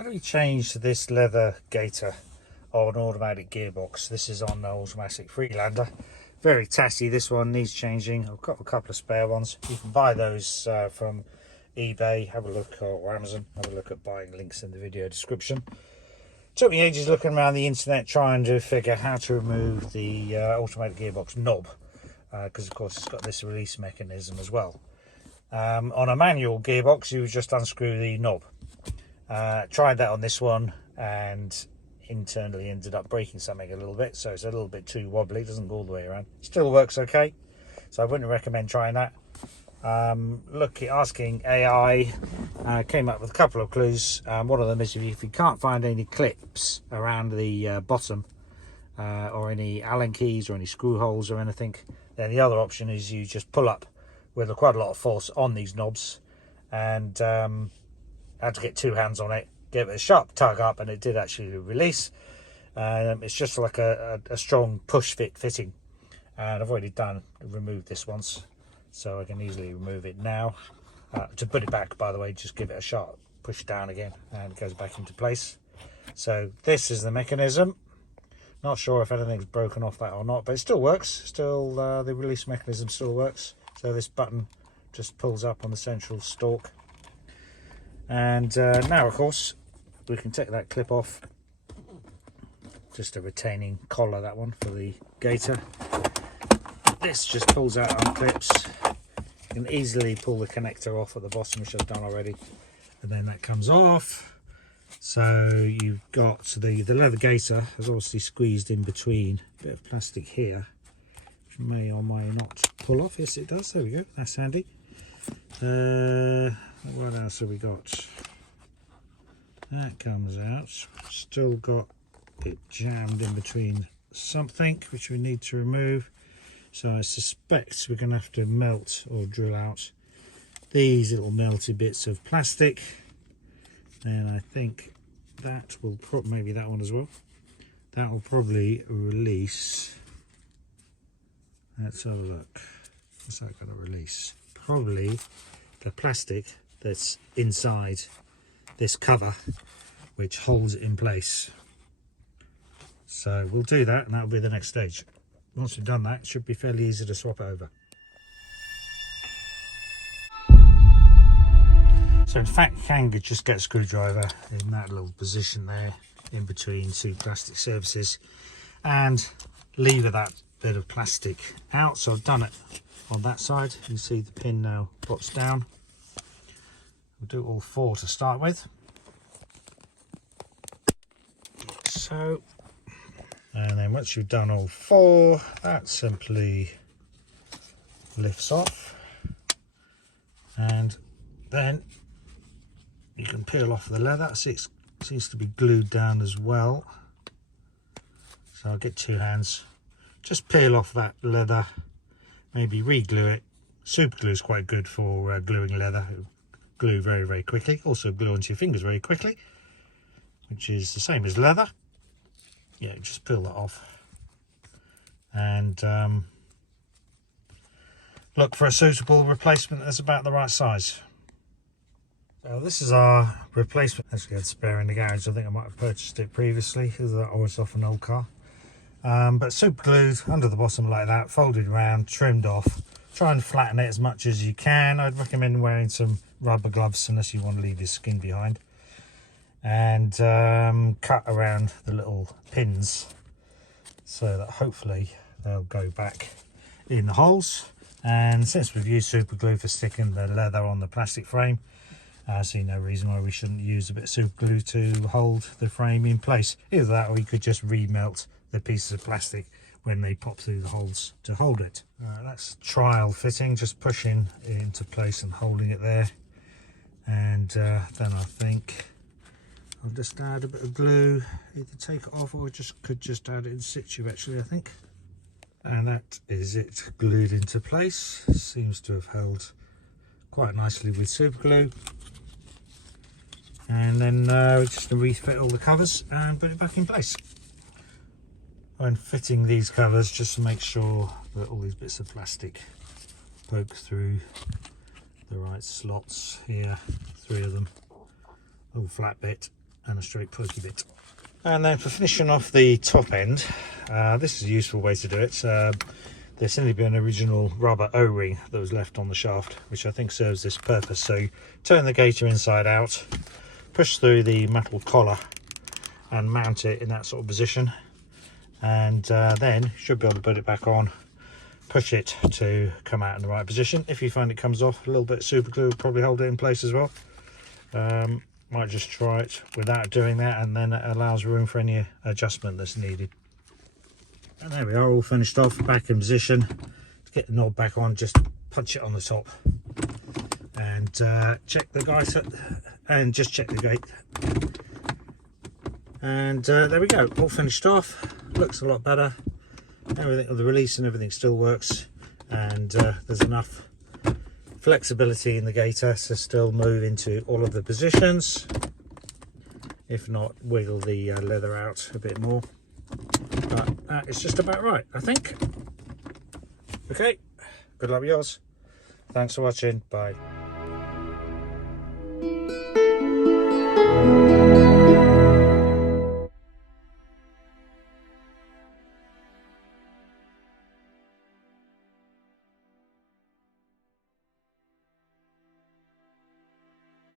How do we change this leather Gaiter on an automatic gearbox? This is on the automatic Freelander. Very tatty. This one needs changing. I've got a couple of spare ones. You can buy those from eBay. Have a look, or Amazon. Have a look at buying, links in the video description. Took me ages looking around the internet trying to figure how to remove the automatic gearbox knob, because of course it's got this release mechanism as well. On a manual gearbox you just unscrew the knob. Tried that on this one and internally ended up breaking something a little bit, so it's a little bit too wobbly, doesn't go all the way around. Still works okay, so I wouldn't recommend trying that. Asking AI, came up with a couple of clues. One of them is if you can't find any clips around the bottom, or any Allen keys or any screw holes or anything, then the other option is you just pull up with quite a lot of force on these knobs, and had to get two hands on it, give it a sharp tug up, and it did actually release. It's just like a strong push fit fitting, and I've already removed this once, so I can easily remove it now. To put it back, by the way, just give it a sharp push down again and it goes back into place. So this is the mechanism. Not sure if anything's broken off that or not, but it still works. Still, the release mechanism still works. So this button just pulls up on the central stalk. And now, of course, we can take that clip off. Just a retaining collar, that one, for the Gaiter. This just pulls out on clips. You can easily pull the connector off at the bottom, which I've done already. And then that comes off. So you've got the leather Gaiter has obviously squeezed in between. A bit of plastic here, which may or may not pull off. Yes, it does. There we go. That's handy. What else have we got? That comes out. Still got it jammed in between something, which we need to remove. So I suspect we're going to have to melt or drill out these little melty bits of plastic. And I think that will maybe that one as well. That will probably release. Let's have a look. What's that going to release? Probably the plastic that's inside this cover, which holds it in place. So we'll do that, and that'll be the next stage. Once we've done that, it should be fairly easy to swap it over. So in fact, you can just get a screwdriver in that little position there, in between two plastic surfaces, and lever that bit of plastic out. So I've done it on that side. You see the pin now pops down. We'll do all four to start with. So, and then once you've done all four, that simply lifts off, and then you can peel off the leather. See, it seems to be glued down as well, so I'll get two hands, just peel off that leather, maybe re-glue it. Super glue is quite good for gluing leather. It'll glue very, very quickly. Also glue onto your fingers very quickly, which is the same as leather. Yeah, just peel that off, and look for a suitable replacement that's about the right size. So this is our replacement. Actually, I had spare in the garage. I think I might have purchased it previously, because I was off an old car. But super glued under the bottom like that, folded around, trimmed off. Try and flatten it as much as you can. I'd recommend wearing some rubber gloves unless you want to leave your skin behind. And cut around the little pins so that hopefully they'll go back in the holes. And since we've used super glue for sticking the leather on the plastic frame, I see no reason why we shouldn't use a bit of super glue to hold the frame in place. Either that, or we could just remelt the pieces of plastic when they pop through the holes to hold it. That's trial fitting, just pushing it into place and holding it there. And then I think I'll just add a bit of glue, either take it off or could just add it in situ actually, I think. And that is it, glued into place. Seems to have held quite nicely with super glue. And then we're just going to refit all the covers and put it back in place. When fitting these covers, just to make sure that all these bits of plastic poke through the right slots here, 3 of them, little flat bit, and a straight pokey bit. And then for finishing off the top end, this is a useful way to do it. There seemed to be an original rubber O-ring that was left on the shaft, which I think serves this purpose. So turn the gaiter inside out, push through the metal collar and mount it in that sort of position, and then you should be able to put it back on, push it to come out in the right position. If you find it comes off, a little bit of super glue will probably hold it in place as well. Might just try it without doing that, and then it allows room for any adjustment that's needed. And there we are, all finished off, back in position. To get the knob back on, just punch it on the top and check the gaiter, and just check the gate. And there we go, all finished off. Looks a lot better. Everything, the release and everything still works, and there's enough flexibility in the gaiter to still move into all of the positions, if not wiggle the leather out a bit more. But that is just about right, I think. Okay, good luck with yours. Thanks for watching, bye.